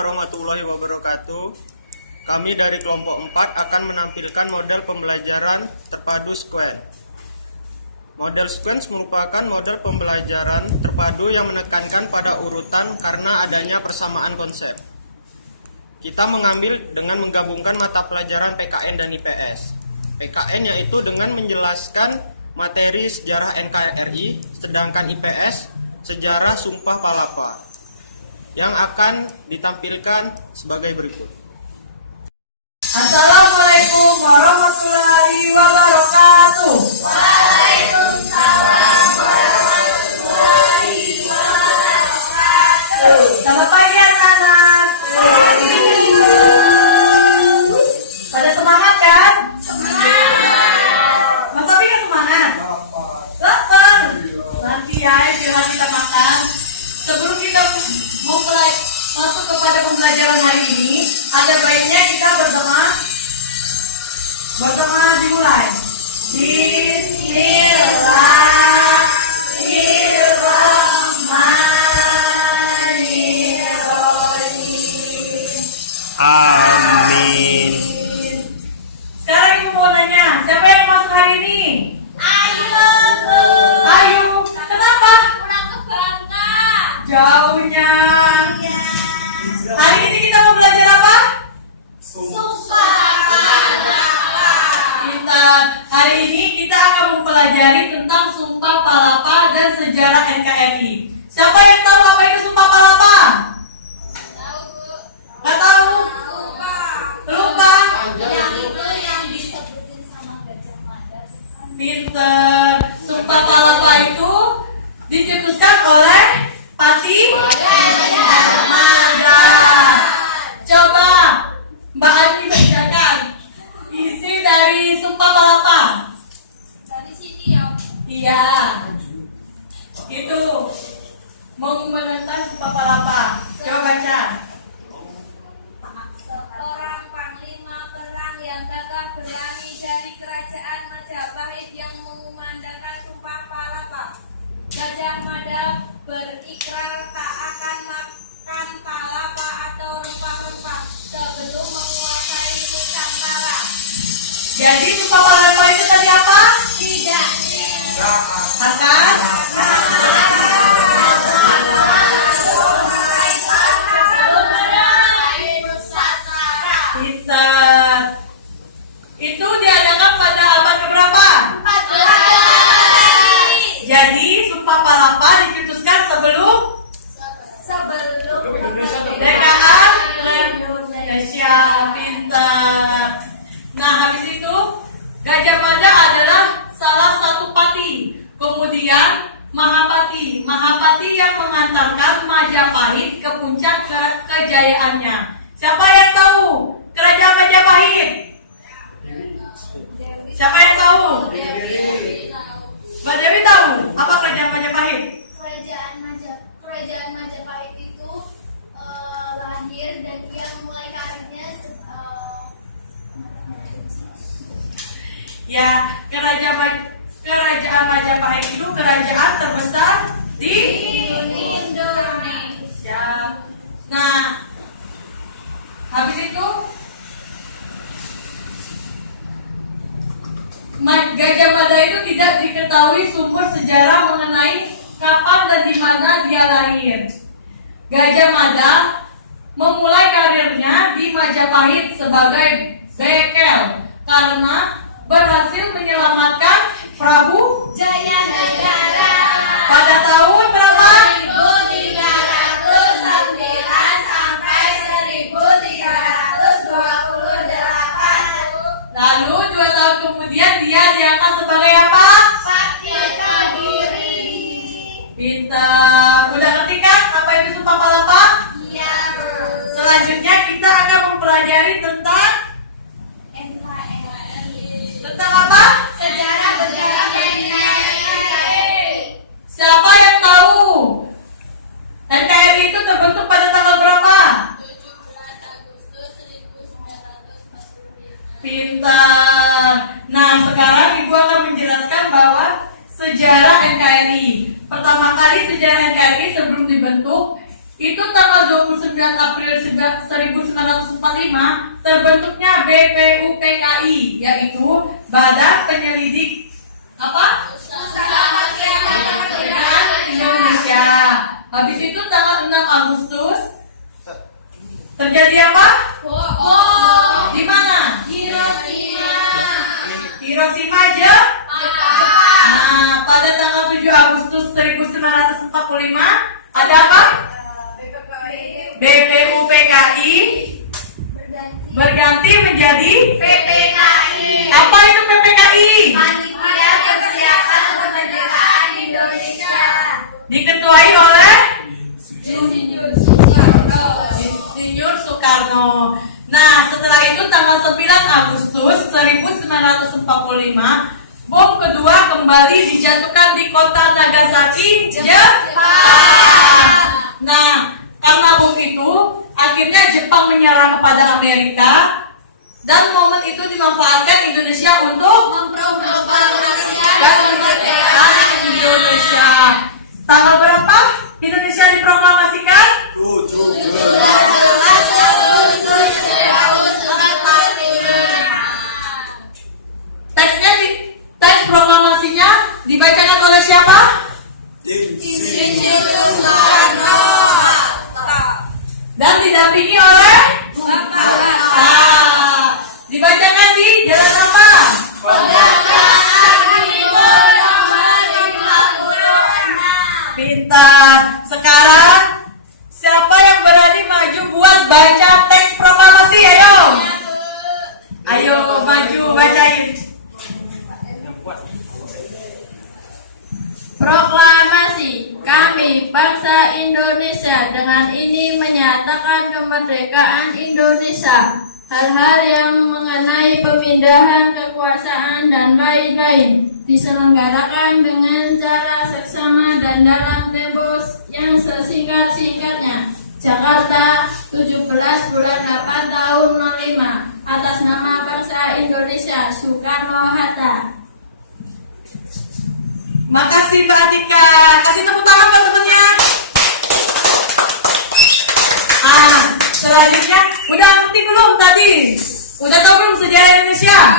warahmatullahi wabarakatuh. Kami dari kelompok 4 akan menampilkan model pembelajaran terpadu sequence. Model sequence merupakan model pembelajaran terpadu yang menekankan pada urutan karena adanya persamaan konsep. Kita mengambil dengan menggabungkan mata pelajaran PKN dan IPS. PKN yaitu dengan menjelaskan materi sejarah NKRI, sedangkan IPS sejarah Sumpah Palapa, yang akan ditampilkan sebagai berikut. Assalamualaikum warahmatullahi wabarakatuh. Waalaikumsalam warahmatullahi wabarakatuh. Selamat pagi anak-anak. Pada semangat kan? Semangat. Mas Sofi kan semangat? Lapar. Nanti ya, setelah kita makan. Sebelum kita mau mulai masuk kepada pembelajaran hari ini, ada baiknya kita berdoa. Berdoa dimulai. Bismillahirrahmanirrahim. Amin. Sekarang ibu mau nanya, siapa yang masuk hari ini? Ayo, Bu. Ayu. Kenapa? Pulang ke Bangka. Jauhnya. Ya. Hari ini kita mau belajar apa? Sumpah Palapa. Hari ini kita akan mempelajari tentang Sumpah Palapa dan sejarah NKRI. Siapa yang tahu apa itu Sumpah Palapa? Tahu, Bu? Nggak tahu? Lupa. Lupa? Yang itu yang disebutin sama Gajah Mada. Pinter. Sumpah Palapa itu dicetuskan oleh Patih Gajah Mada. Coba Mbak Adi bacakan isi dari Sumpah Palapa. Dari sini ya. Iya. Itu mengumandangkan Sumpah Palapa. Coba baca. Seorang panglima perang yang gagah berlari dari kerajaan Majapahit yang mengumandangkan Sumpah Palapa. Gajah Mada berikrar tak akan makan palapa atau rempah-rempah sebelum menguasai Nusantara. Jadi Sumpah Palapa itu tadi apa? Tidak. Makan. Pintar. Itu diadakan pada abad keberapa? Jadi Sumpah Palapa dicetuskan sebelum kemerdekaan Indonesia. Pintar. Nah, habis itu Gajah Mada adalah salah satu pati. Kemudian Mahapati. Mahapati yang mengantarkan Majapahit ke puncak kejayaannya. Siapa yang tahu kerajaan Majapahit? Siapa yang tahu? Mbak Dewi tahu apa kerajaan Majapahit? Kerajaan Majapahit itu lahir dan dia mulai karirnya Ya, kerajaan Majapahit itu kerajaan terbesar di Indonesia. Nah, habis itu Gajah Mada itu tidak diketahui sumber sejarah mengenai kapan dan di mana dia lahir. Gajah Mada memulai karirnya di Majapahit sebagai bekel karena berhasil menyelamatkan Prabu Jayanegara pada tahun berapa? 1309 sampai 1328. Lalu 2 tahun kemudian dia diangkat sebagai apa? Pati Kediri. Pintar. Udah ngerti kan apa itu Sumpah Palapa? Iya, Bu. Selanjutnya kita akan mempelajari tentang NKRI. apa? Sejarah bergerak dan dinamika NKRI. Siapa yang tahu 1945 terbentuknya BPUPKI, yaitu Badan Penyelidik Kemerdekaan Indonesia. Habis itu tanggal 6 Agustus terjadi apa? Di mana? Hiroshima, Jepang. Nah, pada tanggal 7 Agustus 1945 ada apa? BPUPKI berganti menjadi PPKI. apa itu PPKI? Panitia Persiapan Kemerdekaan Indonesia. Diketuai oleh Insinyur Insinyur Soekarno. Nah, setelah itu tanggal 9 Agustus 1945 bom kedua kembali dijatuhkan di kota Nagasaki, Jepang. Nah, karena bom itu akhirnya Jepang menyerah kepada Amerika dan momen itu dimanfaatkan Indonesia untuk memproklamasikan kemerdekaan Indonesia. Tanggal berapa Indonesia diproklamasikan? 17 Teks proklamasinya dibacakan oleh siapa? Insinyur Soekarno. Dan didampingi oleh dibacakan di jalan apa? Pintar. Sekarang siapa yang berani maju buat baca teks proklamasi? Ayo. Ayo maju bacain. Proklamasi, kami bangsa Indonesia dengan ini menyatakan kemerdekaan Indonesia. Hal-hal yang mengenai pemindahan kekuasaan dan lain-lain diselenggarakan dengan cara seksama dan dalam tempo yang sesingkat-singkatnya. Jakarta, 17 bulan 8 tahun 05, atas nama bangsa Indonesia, Soekarno-Hatta. Makasih Mbak Atika. Kasih tepuk tangan buat temennya. Selanjutnya udah ngerti belum tadi? Udah tahu belum sejarah Indonesia?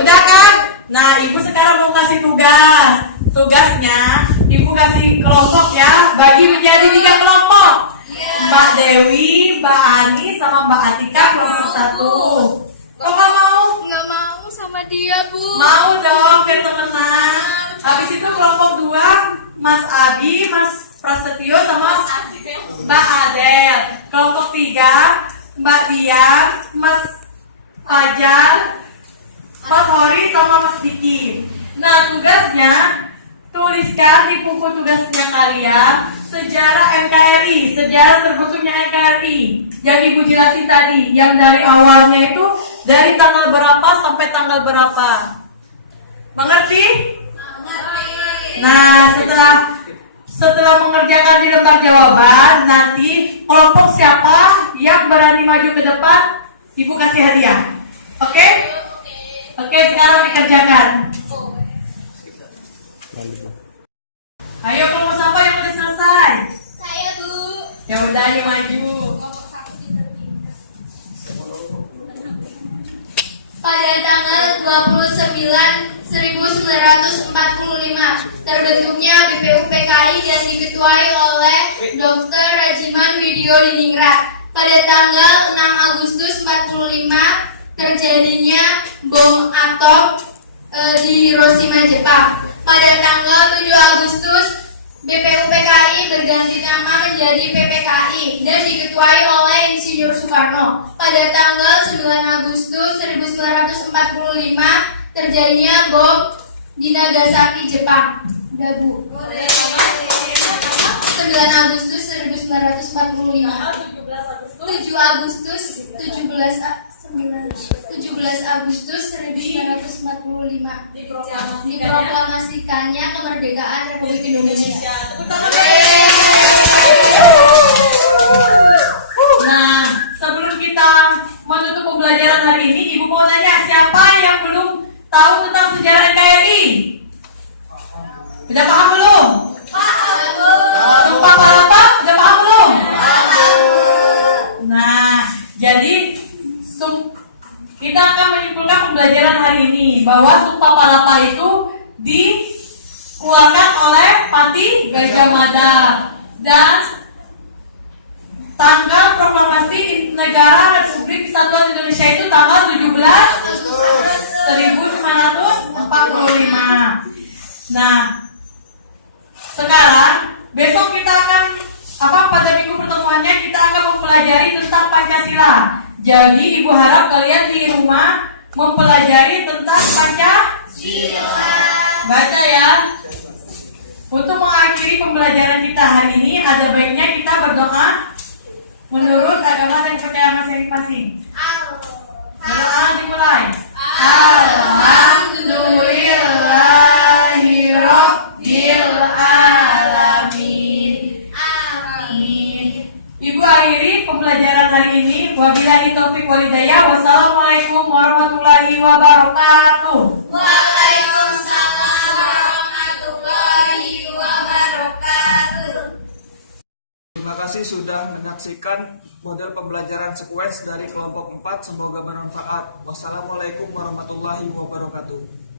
Udah kan? Nah, Ibu sekarang mau kasih tugas. Tugasnya Ibu kasih kelompok ya. Bagi menjadi 3 kelompok. Mbak Dewi, Mbak Ani, sama Mbak Atika kelompok 1. Kok nggak mau? Nggak mau sama dia, Bu. Mau dong, biar temenan. Habis itu kelompok 2, Mas Abi, Mas Prasetyo sama Mbak Adel. Kelompok 3, Mbak Dian, Mas Fajar, Pak Hori sama Mas Diki. Nah, tugasnya tuliskan di buku tugasnya kalian sejarah NKRI, sejarah terbentuknya NKRI. Yang Ibu jelasin tadi, yang dari awalnya itu dari tanggal berapa sampai tanggal berapa. Mengerti? Nah, setelah mengerjakan di lembar jawaban, nanti kelompok siapa yang berani maju ke depan, Ibu kasih hadiah. Oke? Oke, sekarang dikerjakan. Ayo kelompok siapa yang udah selesai? Saya, Bu. Ya udah, ayo maju. Pada tanggal 29/1945 terbentuknya BPUPKI dan diketuai oleh Dr. Rajiman Widyo-Diningrat. Pada tanggal 6 Agustus 45 terjadinya bom atom di Hiroshima, Jepang. Pada tanggal 7 Agustus BPUPKI berganti nama menjadi PPKI dan diketuai oleh Insinyur Soekarno. Pada tanggal 9 Agustus 1945 terjadinya bom di Nagasaki, Jepang. Udah, Bu. 9 Agustus 1945. 17 Agustus 1945 diproklamasikannya kemerdekaan Republik Indonesia. Nah, sebelum kita menutup pembelajaran hari ini, Ibu mau nanya siapa yang belum tahu tentang sejarah NKRI? Udah paham belum? Sumpah apa? Udah paham belum? bahwa Sumpah Palapa itu dikeluarkan oleh Patih Gajah Mada dan tanggal proklamasi negara Republik Kesatuan Indonesia itu tanggal 17 1945. Nah, sekarang besok kita akan pada minggu pertemuannya kita akan mempelajari tentang Pancasila. Jadi ibu harap kalian di rumah mempelajari tentang Pancasila. Baca ya. Untuk mengakhiri pembelajaran kita hari ini, ada baiknya kita berdoa menurut agama dan kepercayaan masing-masing. Berdoa dimulai. Alhamdulillahirabbil alamin. Ibu akhiri pembelajaran hari ini. Wabillahi taufiq wal hidayah. Wassalamualaikum warahmatullahi wabarakatuh. Waalaikumsalam warahmatullahi wabarakatuh. Terima kasih sudah menyaksikan model pembelajaran sekuens dari kelompok 4. Semoga bermanfaat. Wassalamualaikum warahmatullahi wabarakatuh.